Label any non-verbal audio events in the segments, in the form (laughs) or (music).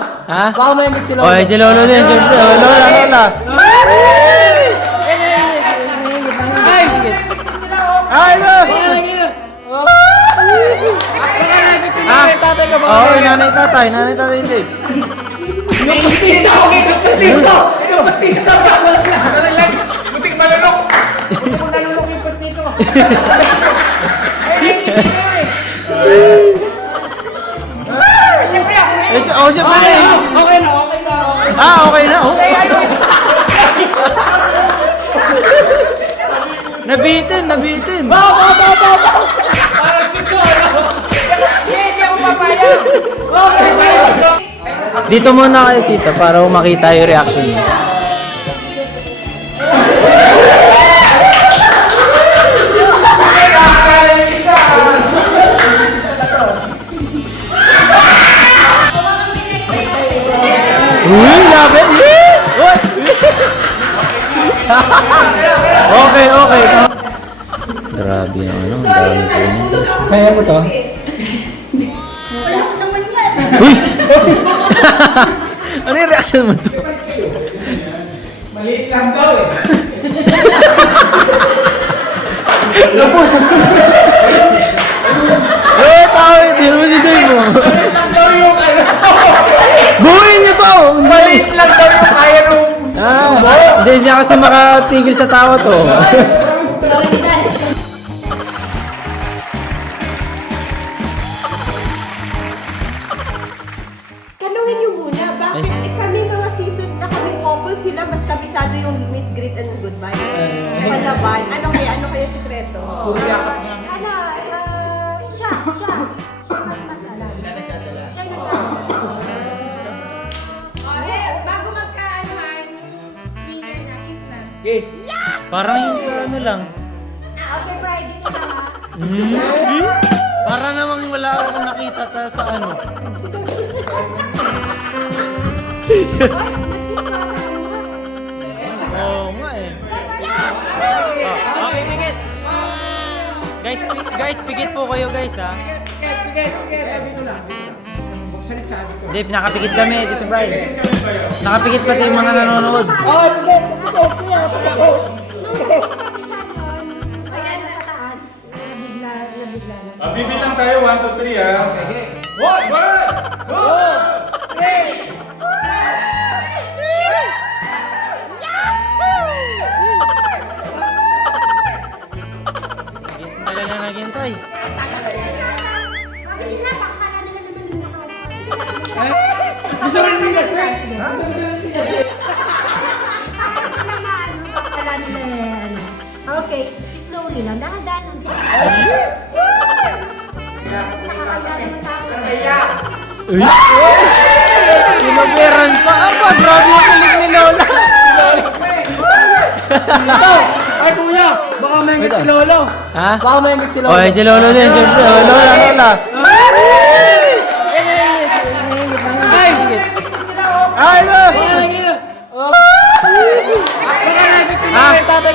Ha? Baka may imit si Lolo. Okay, si Lolo din. Siyempre, oh, Lola, Lola. Ay, no! Ah, tatay ka ba? Oo, oh, nanay tatay, nanay tatay hindi. Yung pastiso! Yung pastiso! Yung pastiso! Malaglag! Butik malulok! Butik mo nalulok yung pastiso! Siyempre (laughs) si- oh. Okay na, okay na, okay na. Ah, okay na, oh. Nabitin, nabitin. Ba, ba, ba, ba, ba! Parang suso, ano? Hindi, hindi ako papayag! Okay! Dito muna kayo, tita, para makita yung reaction niya. Uy! (laughs) okay, okay. Grabe yung ano, ang dami po niya. Kaya mo to? Uy! (laughs) ano yung reaction mo to? Maliit lang daw eh. Eh, (laughs) tao, hindi mo si Dave mo. Maliit lang daw yung ano. Buuin niyo to! Maliit lang daw yung kaya nung... Ah, hindi niya kasi makatigil sa tawa to. Tanungin niyo muna, bakit eh, kami mga season na kami couple sila, mas kabisado yung meet, greet, and goodbye. Palaban. Ano kaya? Ano kaya sikreto? Puro yakap niya. Parang yung sa ano lang. Ah, okay, na lang ha. Hmm? Para namang wala akong nakita ta sa ano. Oo nga eh. Ah, okay, pikit. Guys, pi- guys, pikit po kayo guys ha. Ko. Hindi, nakapikit kami dito Brian. Nakapikit pati yung mga nanonood. Oh, ayan sa taas, nabigla, nabigla na. Ah, bibilang tayo, 1, 2, 3 ah. One, one, two, three. Tagal na naghintay. Mabilis na, baka na nila naman yung nakaw. Gusto rin nila, sir. Gusto rin Okay, slowly lang. Dahan-dahan lang. Nakakanda naman tayo. Uy! Sinaberan pa. Apa, grabe yung pilig ni Lola. Ito! Ay, kuya! Baka may si Lolo. Ha? Baka may si Lolo. Okay, si Lolo din. Siyempre, Lola, Lola.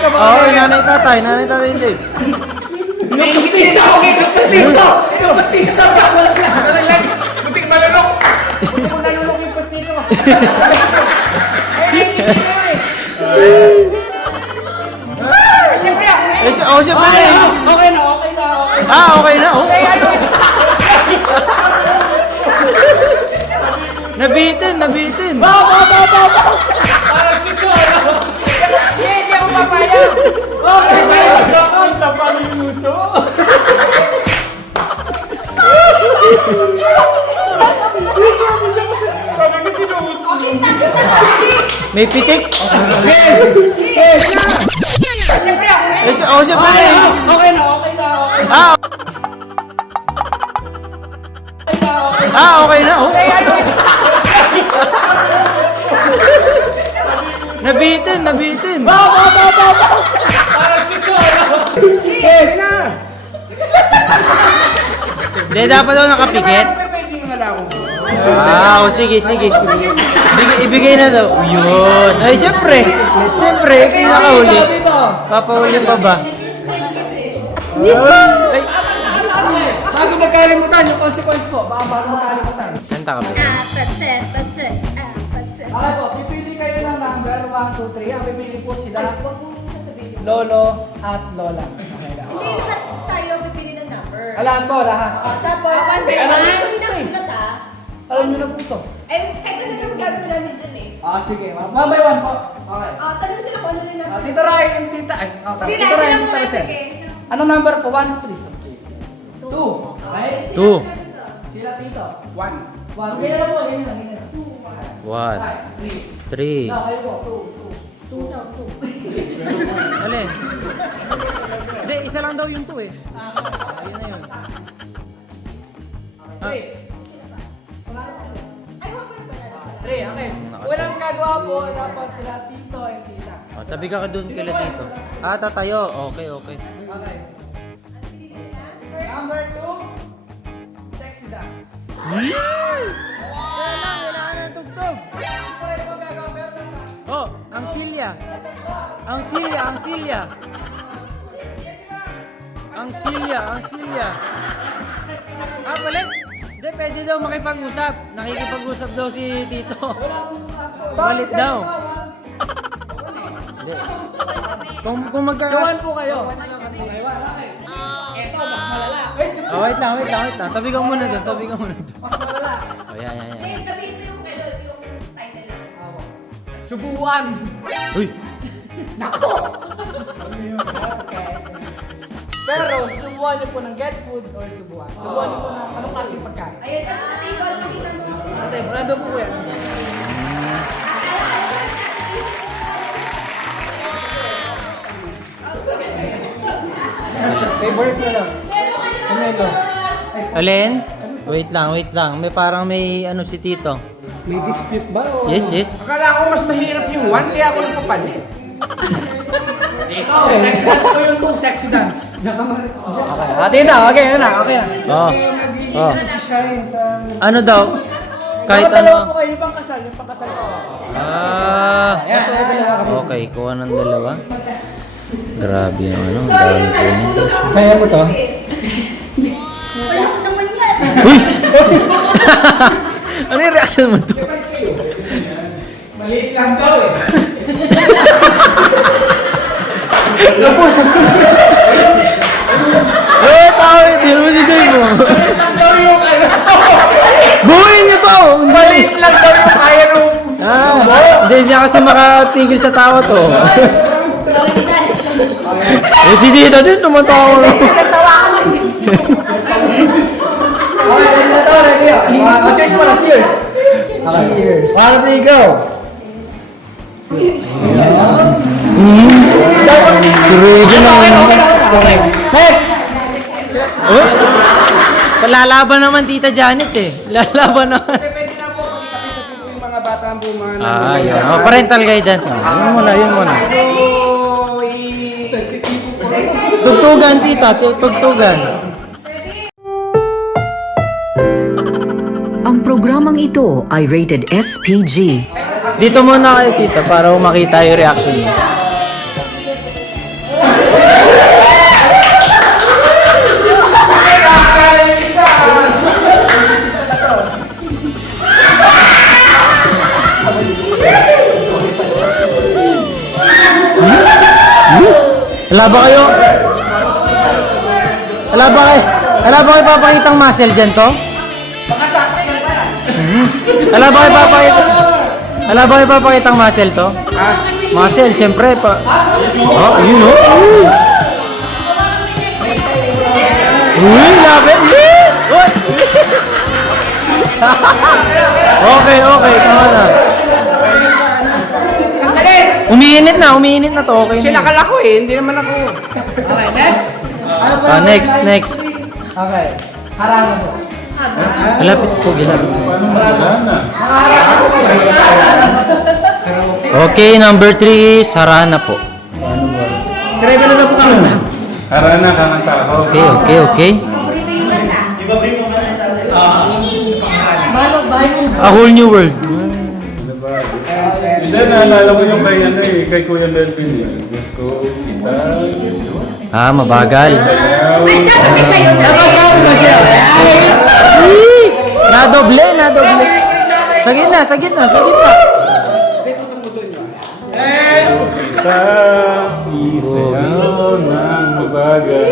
Ah? Ba? Oo, oh, nanay tatay, nanay tatay hindi. Yung pastiso! Yung pastiso! Yung pastiso! Malaglag! Butik malulok! Butik mo nalulok yung pastiso! Eh, Siyempre ako rin! Eh, oh, siyempre. Okay na, okay na, okay na. okay na. Ah, okay na, oh. Nabitin, nabitin. Ba, ba, ba, ba, Okay, tayo! Sa! Sabi. Kiss na, kiss na, kiss! May pitik. Yes! Yes! Siyempre ako rin! Oh, siyempre. Okay na, okay na, okay na. okay na. Ah, ah, okay na, oh. Nabitin, nabitin. Ba, ba, ba, ba, ba! Parang suso? Yes! Hindi, dapat daw nakapikit. Ah, oh, sige, sige. Ibigay, ibigay na daw. Yun. Ay, siyempre. Siyempre, pinakahuli. Papahuli pa ba? Ay, Bago magkalimutan yung consequence ko, baka bago magkalimutan. kanta ka ba? Ah, that's it, that's Kaya pipili po Ay, sila huwag mo sasabihin. lolo at lola. Okay lang. Hindi, lahat tayo pipili ng number. Alam po lahat. Oo, tapos, Ah, may alam sabi mo? ko din ang sulat ha. Alam niyo na po ito. Eh, kahit ano naman gagawin namin dun eh. Ah, sige. One by one po. Okay. Ah, tanong sila kung ano na Ah, number. Tito Ray, yung tita. Ay, okay. Sila, Tito sila yung muna, tita Rosel. sige. Anong number po? One, three. Two. Okay? Two. Sila tito. One. One. Ganyan lang po. Ganyan lang. Ganyan lang. One, Five, three. Three. Ah. Alin? Hindi, isa lang daw yung two eh. Ah, Ayun na yun. Three. Pala. Three. Okay. Walang gagawa po. Dapat sila tito and tita. Oh, tabi ka ka dun kila dito. Ah, tatayo. Okay, okay. Okay. Number two. Sexy dance. Kailangan, kailangan ng tugtog. Pwede ang silya. Ang silya, ang silya. Ang silya, ang silya. Ah, balik. Hindi, pwede daw makipag-usap. Nakikipag-usap daw si Tito. Balit daw. Hindi. Kung, kung magkakas... po kayo. Ito, mas malala. Ay, Oh, wait lang, wait lang, wait lang. Tabi ka muna doon, tabi ka muna doon. Mas malala. Oh, yan, yan, yan. Subuan. Uy! (laughs) Pero, subuan niyo po ng get food or subuan. Subuan niyo po ng anong klaseng pagkain. Ayun, tapos sa table, pakita mo. Sa table, nandun po yan. Favorite ko lang. Tomato. Alin? Wait lang, wait lang. May parang may ano si Tito. May dispute ba? O? Yes, yes. Akala ko mas mahirap yung one, kaya ako nagpapalit. Ito, sexy dance ko yung two sexy dance. Okay, ate na, okay na, okay na. Oh. Oh. Shine sa... Ano daw? Kahit ano. po kayo, yung pangkasal, yung pangkasal ko. Ah. Okay, kuha ng dalawa. Grabe yung ano. ang dami po nito. Kaya mo to? Wala ko naman yan. Uy! (laughs) ano yung reaction mo to? Maliit lang daw eh. Eh, tao yun. Sino mo si Dave mo? Buhin niyo to! Maliit lang daw yung kaya nung... Ah, hindi niya kasi makatigil sa tawa to. eh, si Tito din tumatawa na. Okay, ready Ah, cheers mo na, cheers. Cheers. One, three, go. Surugan na. Next! Oh? Palalaban naman Tita Janet eh. Lalaban naman. Mga bata ang bumana. Ah, yun. Oh, parental guidance. Oh, yun muna, yun muna. Tugtugan, tita. tu- Tugtugan. Ang programang ito ay rated SPG. Dito muna kayo, tita, para makita yung reaction niyo. Wala ba kayo? Wala ba kayo? Wala ba kayo papakitang muscle dyan to? Mhm. Wala ba kayo papakita? Wala ba kayo papakitang muscle to? Muscle, siyempre pa. Oh, yun oh. Uy, labi. Uy! okay, okay, tama na. Umiinit na, umiinit na to. Okay na. Sila kala ko eh, hindi naman ako. Okay, next. Ano Ah, next, next. Okay. Harama po. Malapit po, gilapit. Okay, number 3 is Harana po. Raven na po kami. Harana, kakanta ako. Okay, okay, okay. Kanta. A whole new world. Hindi, naalala ko yung kay, ano eh, kay Kuya Melvin eh. Gusto kita. Ah, mabagal. Ay, dapat sayo na rin. Nakasama ba siya? Nadoble, nadoble. Sa gitna, sa gitna, sa gitna. Sa isayaw ng mabagal.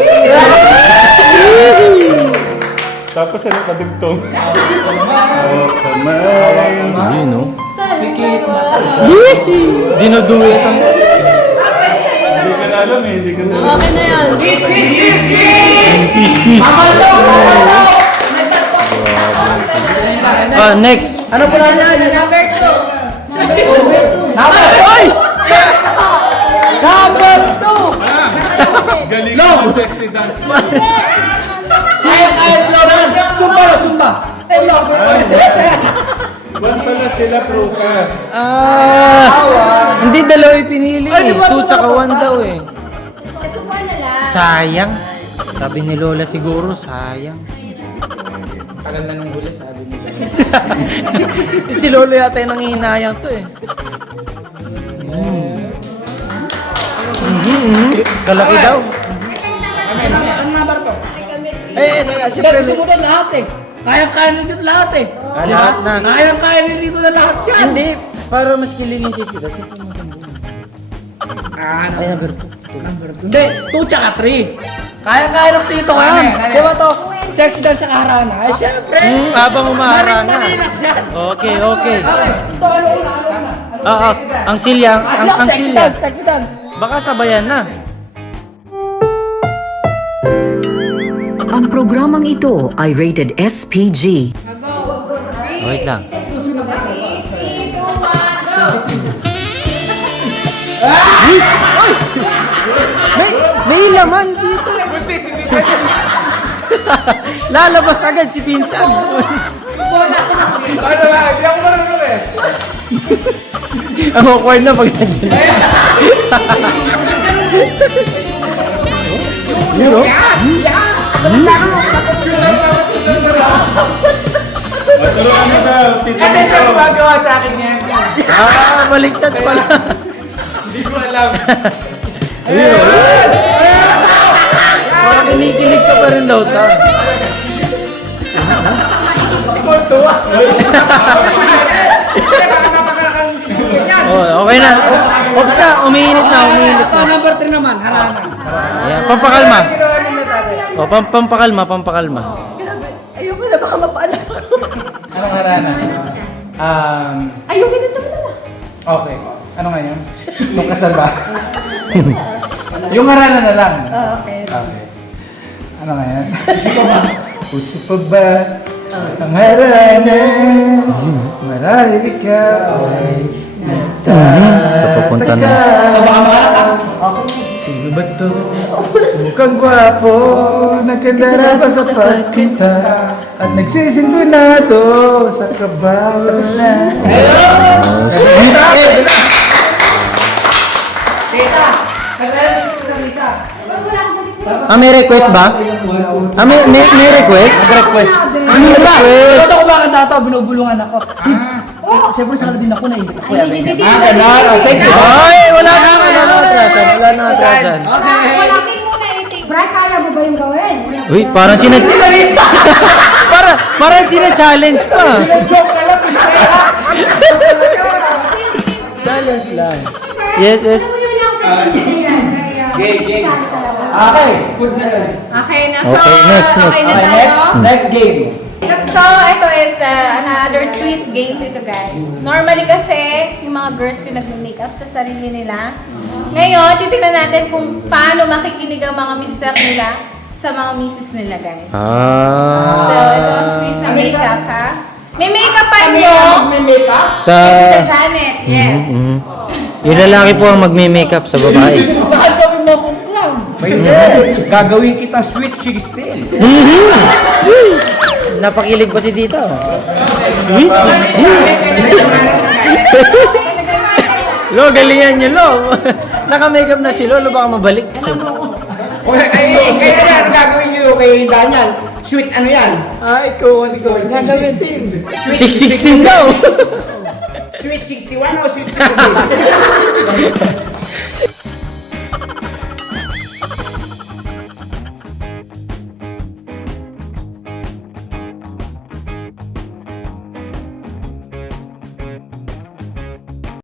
Tapos ano kadugtong? Oh, kamay. Yun, no? Dinuduet ang... Hindi ka na alam eh, hindi ka na alam. Okay na yan. Peace, peace. Ah, next. Ano po na number two? Ay! Number two! Galing no. sexy dance. Ay, ay, Loran! Sumba, sumba! Ay, Loran! One pala sila Procas. Ah! Hindi dalawa yung pinili eh. Two tsaka one daw eh. Subukan na lang. Sayang. Sabi ni Lola siguro, sayang. Tagal na nung huli, sabi nila. (laughs) si Lola yata yung nangihinayang to eh. Mm. Kalaki daw. Ano number to? Eh, eh, siyempre sumunod lahat eh. Kayang-kaya nila dito lahat eh. Ah, lahat na. Kayang-kaya nila dito na lahat yan. Hindi, para mas killing isip kita. Siyempre mo Ah, Ay, number 2. Number 2. Hindi, 2 tsaka 3. Kaya-kaya ng tito ko yan. Di ba to? Sexy dance sa harana. Ay, syempre. Hmm, habang umaharana. Okay, okay. Okay, ito ano una, ano una? Ah, ah, ang silya, ang, ang Sexy silya. dance, sexy dance. Baka sabayan na. Ang programang ito ay rated SPG. Wait lang. May, may laman dito. (laughs) Lalabas agad si Pinsan. Ano ba? Hindi ako marunong eh. Ang awkward na pag nandiyan. (laughs) Yun o. Maturuan mo daw, tito Kasi siya gumagawa sa akin yan. Ah, baliktad pala. Hindi ko alam. Parang (laughs) kinikilig ka pa rin daw ta. Tuwa. Oh, okay na. Ops na, umiinit na, umiinit na. number 3 naman, harana. Ayan, pampakalma. Oh, pam pampakalma, pampakalma. Ayoko na baka mapaalala ko. Anong harana? Um, Ayoko na naman na. okay. Ano ngayon? Nung kasal ba? (laughs) Yung harana na lang. okay. Okay. Ano ngayon? Pusi pa ba? Pusi pa ba? Ang harana. Marami ka. Sa papunta na. Sino ba to? Mukhang gwapo, nagkandara pa sa pagkita At nagsisintunado sa kaba Tapos na Tita! Ng isa Ah, may request ba? Ah, may, may, may request? Request. Ano request? Ito ko bakit data, binubulungan ako Ah. Siyempre sala din ako na ibig ko yan Ah, ganun. Oh, sexy Ay, wala na, wala na atrasan, wala na atrasan. Muna itik. Bray, kaya mo ba yung gawin? Uy, parang sina... (laughs) para, parang sina-challenge pa. Joke ka lang, Challenge lang. Yes, yes. Game, game Okay, food na yun Okay na. So, Okay, next, next. okay na Okay, tayo. next, next game So, ito is uh, another twist games ito guys. Normally kasi, yung mga girls yung nag-makeup sa sarili nila. Ngayon, titignan natin kung paano makikinig ang mga mister nila sa mga misis nila guys. Ah. So, ito ang twist na makeup ha. May makeup pa nyo. May makeup? Sa... Sa Janet, yes. Mhm. Yung lalaki po ang magme-makeup sa babae. (laughs) Bakit Hindi, gagawin kita sweet 16 Napakilig pa si Tito. Sweet Lo, galingan nyo, Lo. (laughs) Naka-makeup na si Lolo, baka mabalik. Okay, ay, kaya na, ano gagawin nyo kay Daniel? Sweet ano yan? Ah, ikaw, ano ikaw? Gagawin. 616 daw. Sweet 61 o sweet 16? (laughs)